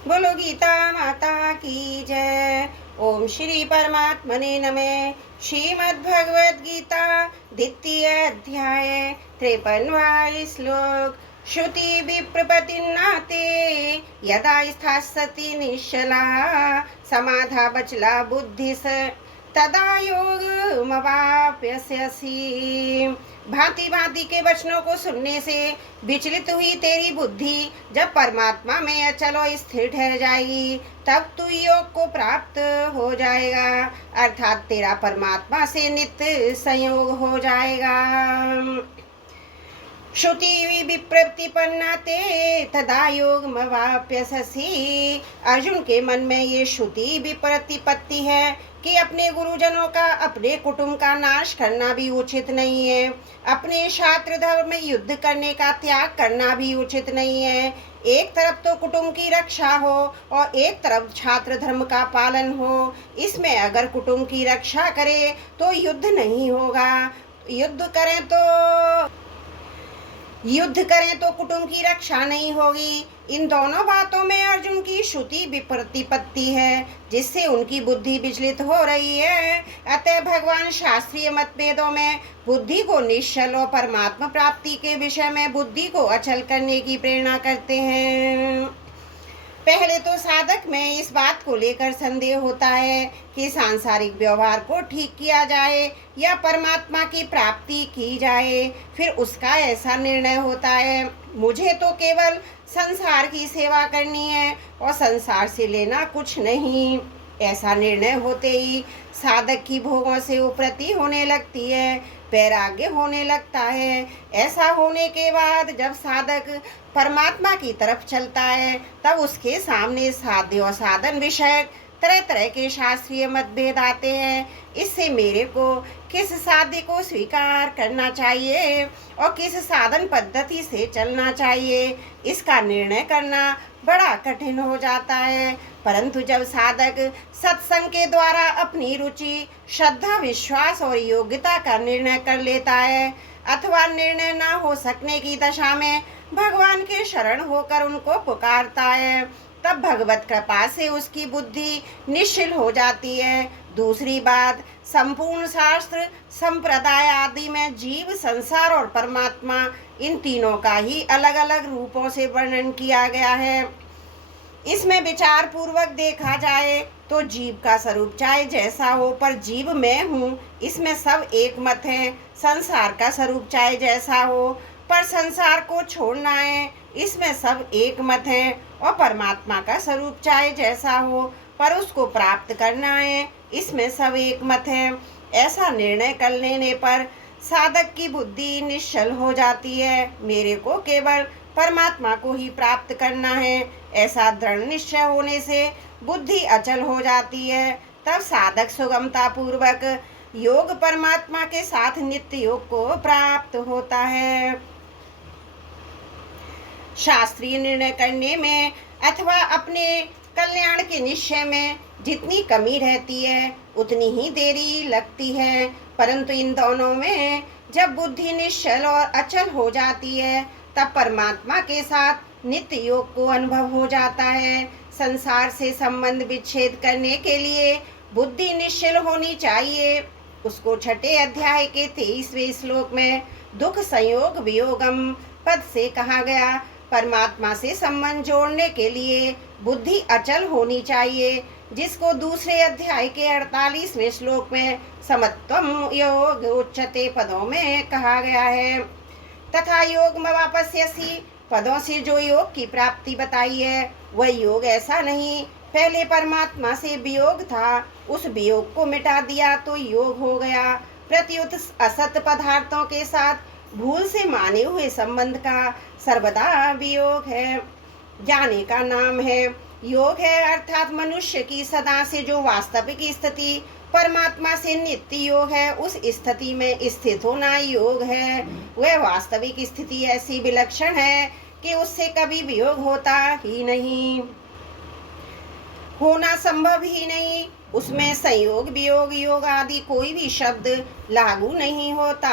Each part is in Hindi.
बोलो गीता माता की जय। ओम श्री परमात्मने नमः। श्रीमद्भगवद गीता द्वितीय अध्याय 53वां श्लोक। श्रुति विप्रपतिन्नाते यदा स्थास्यति निश्चला समाधा बचला बुद्धिस तदा योगमवाप्स्यसि। भांति भांति के वचनों को सुनने से विचलित हुई तेरी बुद्धि जब परमात्मा में अचल और स्थिर ठहर जाएगी तब तू योग को प्राप्त हो जाएगा, अर्थात तेरा परमात्मा से नित्य संयोग हो जाएगा। श्रुति विप्रतिपन्ना ते तदा योगमवाप्स्यसि। अर्जुन के मन में ये श्रुति विप्रतिपत्ति है कि अपने गुरुजनों का, अपने कुटुंब का नाश करना भी उचित नहीं है, अपने छात्र धर्म में युद्ध करने का त्याग करना भी उचित नहीं है। एक तरफ तो कुटुंब की रक्षा हो और एक तरफ छात्र धर्म का पालन हो। इसमें अगर कुटुंब की रक्षा करे तो युद्ध नहीं होगा, युद्ध करें तो कुटुंब की रक्षा नहीं होगी। इन दोनों बातों में अर्जुन की श्रुति विप्रतिपत्ति है, जिससे उनकी बुद्धि विचलित हो रही है। अतः भगवान शास्त्रीय मतभेदों में बुद्धि को निश्चल और परमात्मा प्राप्ति के विषय में बुद्धि को अचल करने की प्रेरणा करते हैं। पहले तो साधक में इस बात को लेकर संदेह होता है कि सांसारिक व्यवहार को ठीक किया जाए या परमात्मा की प्राप्ति की जाए। फिर उसका ऐसा निर्णय होता है, मुझे तो केवल संसार की सेवा करनी है और संसार से लेना कुछ नहीं। ऐसा निर्णय होते ही साधक की भोगों से उपरति होने लगती है, वैराग्य होने लगता है। ऐसा होने के बाद जब साधक परमात्मा की तरफ चलता है तब उसके सामने साध्य और साधन विषयक तरह तरह के शास्त्रीय मतभेद आते हैं। इससे मेरे को किस साध्य को स्वीकार करना चाहिए और किस साधन पद्धति से चलना चाहिए, इसका निर्णय करना बड़ा कठिन हो जाता है। परंतु जब साधक सत्संग के द्वारा अपनी रुचि, श्रद्धा, विश्वास और योग्यता का निर्णय कर लेता है अथवा निर्णय न हो सकने की दशा में भगवान के शरण होकर उनको पुकारता है, तब भगवत कृपा से उसकी बुद्धि निश्चल हो जाती है। दूसरी बात, संपूर्ण शास्त्र संप्रदाय आदि में जीव, संसार और परमात्मा, इन तीनों का ही अलग अलग रूपों से वर्णन किया गया है। इसमें विचार पूर्वक देखा जाए तो जीव का स्वरूप चाहे जैसा हो पर जीव मैं हूँ, इसमें सब एक मत है। संसार का स्वरूप चाहे जैसा हो पर संसार को छोड़ना है, इसमें सब एक मत है। और परमात्मा का स्वरूप चाहे जैसा हो पर उसको प्राप्त करना है, इसमें सब एक मत है। ऐसा निर्णय कर लेने पर साधक की बुद्धि निश्चल हो जाती है। मेरे को केवल परमात्मा को ही प्राप्त करना है, ऐसा दृढ़ निश्चय होने से बुद्धि अचल हो जाती है। तब साधक सुगमता पूर्वक योग परमात्मा के साथ नित्य योग को प्राप्त होता है। शास्त्रीय निर्णय करने में अथवा अपने कल्याण के निश्चय में जितनी कमी रहती है उतनी ही देरी लगती है, परंतु इन दोनों में जब बुद्धि निश्चल और अचल हो जाती है तब परमात्मा के साथ नित्य योग को अनुभव हो जाता है। संसार से संबंध विच्छेद करने के लिए बुद्धि निश्चल होनी चाहिए। उसको छठे अध्याय के 23वें श्लोक में दुख संयोग वियोगम पद से कहा गया। परमात्मा से संबंध जोड़ने के लिए बुद्धि अचल होनी चाहिए, जिसको दूसरे अध्याय के 48वें श्लोक में समत्वम योग उच्चते पदों में कहा गया है। तथा योग मवाप्स्यसि पदों से जो योग की प्राप्ति बताई है वह योग ऐसा नहीं, पहले परमात्मा से वियोग था, उस वियोग को मिटा दिया तो योग हो गया। प्रत्युत असत पदार्थों के साथ भूल से माने हुए संबंध का सर्वदा वियोग है, जाने का नाम है। योग है अर्थात मनुष्य की सदा से जो वास्तविक स्थिति परमात्मा से नित्य योग है, उस स्थिति में स्थित होना योग है। वह वास्तविक स्थिति ऐसी विलक्षण है कि उससे कभी वियोग होता ही नहीं, होना संभव ही नहीं। उसमें संयोग, वियोग, योग आदि कोई भी शब्द लागू नहीं होता।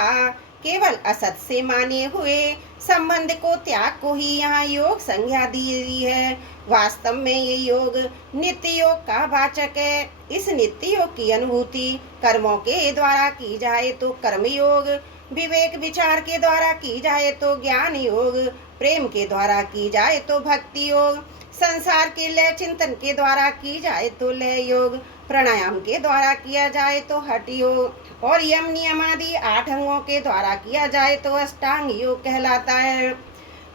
केवल असत से माने हुए संबंध को त्याग को ही यहाँ योग संज्ञा दी है। वास्तव में ये योग नित्य योग का वाचक है। इस नित्य योग की अनुभूति कर्मों के द्वारा की जाए तो कर्म योग, विवेक विचार के द्वारा की जाए तो ज्ञान योग, प्रेम के द्वारा की जाए तो भक्ति योग, संसार के लय चिंतन के द्वारा की जाए तो लय योग, प्राणायाम के द्वारा किया जाए तो हठ योग और यम नियम आदि 8 अंगों के द्वारा किया जाए तो अष्टांग योग कहलाता है।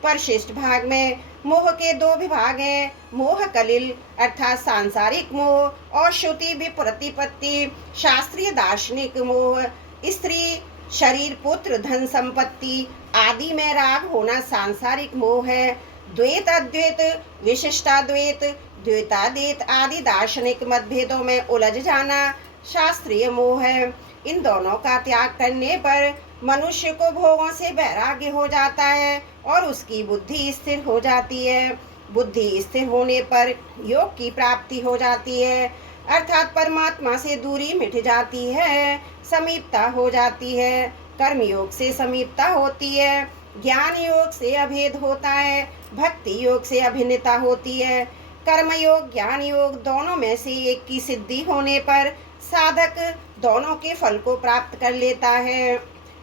परिशिष्ट भाग में मोह के 2 विभाग हैं, मोह कलिल अर्थात सांसारिक मोह और श्रुति विप्रतिपत्ति शास्त्रीय दार्शनिक मोह। स्त्री शरीर पुत्र धन संपत्ति आदि में राग होना सांसारिक मोह है। द्वैत अद्वैत विशिष्टाद्वैत द्वैताद्वैत आदि दार्शनिक मतभेदों में उलझ जाना शास्त्रीय मोह है। इन दोनों का त्याग करने पर मनुष्य को भोगों से वैराग्य हो जाता है और उसकी बुद्धि स्थिर हो जाती है। बुद्धि स्थिर होने पर योग की प्राप्ति हो जाती है अर्थात परमात्मा से दूरी मिट जाती है, समीपता हो जाती है। कर्म योग से समीपता होती है, ज्ञान योग से अभेद होता है, भक्ति योग से अभिन्नता होती है। कर्म योग ज्ञान योग दोनों में से एक की सिद्धि होने पर साधक दोनों के फल को प्राप्त कर लेता है।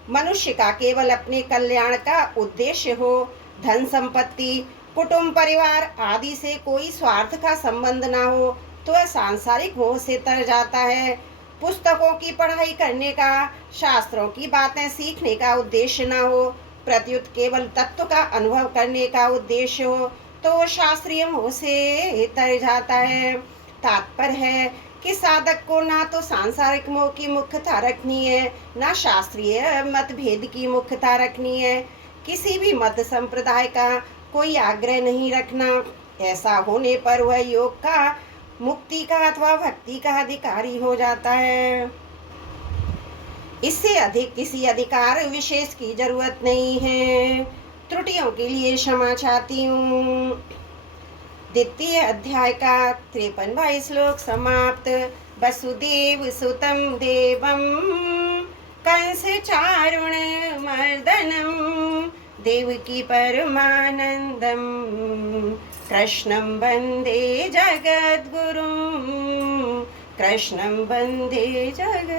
मनुष्य का केवल अपने कल्याण का उद्देश्य हो, धन संपत्ति कुटुंब परिवार आदि से कोई स्वार्थ का संबंध ना हो तो वह सांसारिक मोह से तर जाता है। पुस्तकों की पढ़ाई करने का, शास्त्रों की बातें सीखने का उद्देश्य ना हो, प्रत्युत केवल तत्व का अनुभव करने का उद्देश्य हो तो वो शास्त्रीय मोह से तर जाता है। तात्पर्य है कि साधक को ना तो सांसारिक मोह की मुख्यता रखनी है, ना शास्त्रीय मतभेद की मुख्यता रखनी है। किसी भी मत संप्रदाय का कोई आग्रह नहीं रखना। ऐसा होने पर वह योग का, मुक्ति का अथवा भक्ति का अधिकारी हो जाता है। इससे अधिक किसी अधिकार विशेष की जरूरत नहीं है। त्रुटियों के लिए क्षमा चाहती हूँ। द्वितीय अध्याय का 53वां श्लोक समाप्त। वसुदेव सुतं देवं कंस चारुण मर्दनम देवकी परमानंदम कृष्णं वंदे जगद्गुरुं कृष्णं वंदे जगत्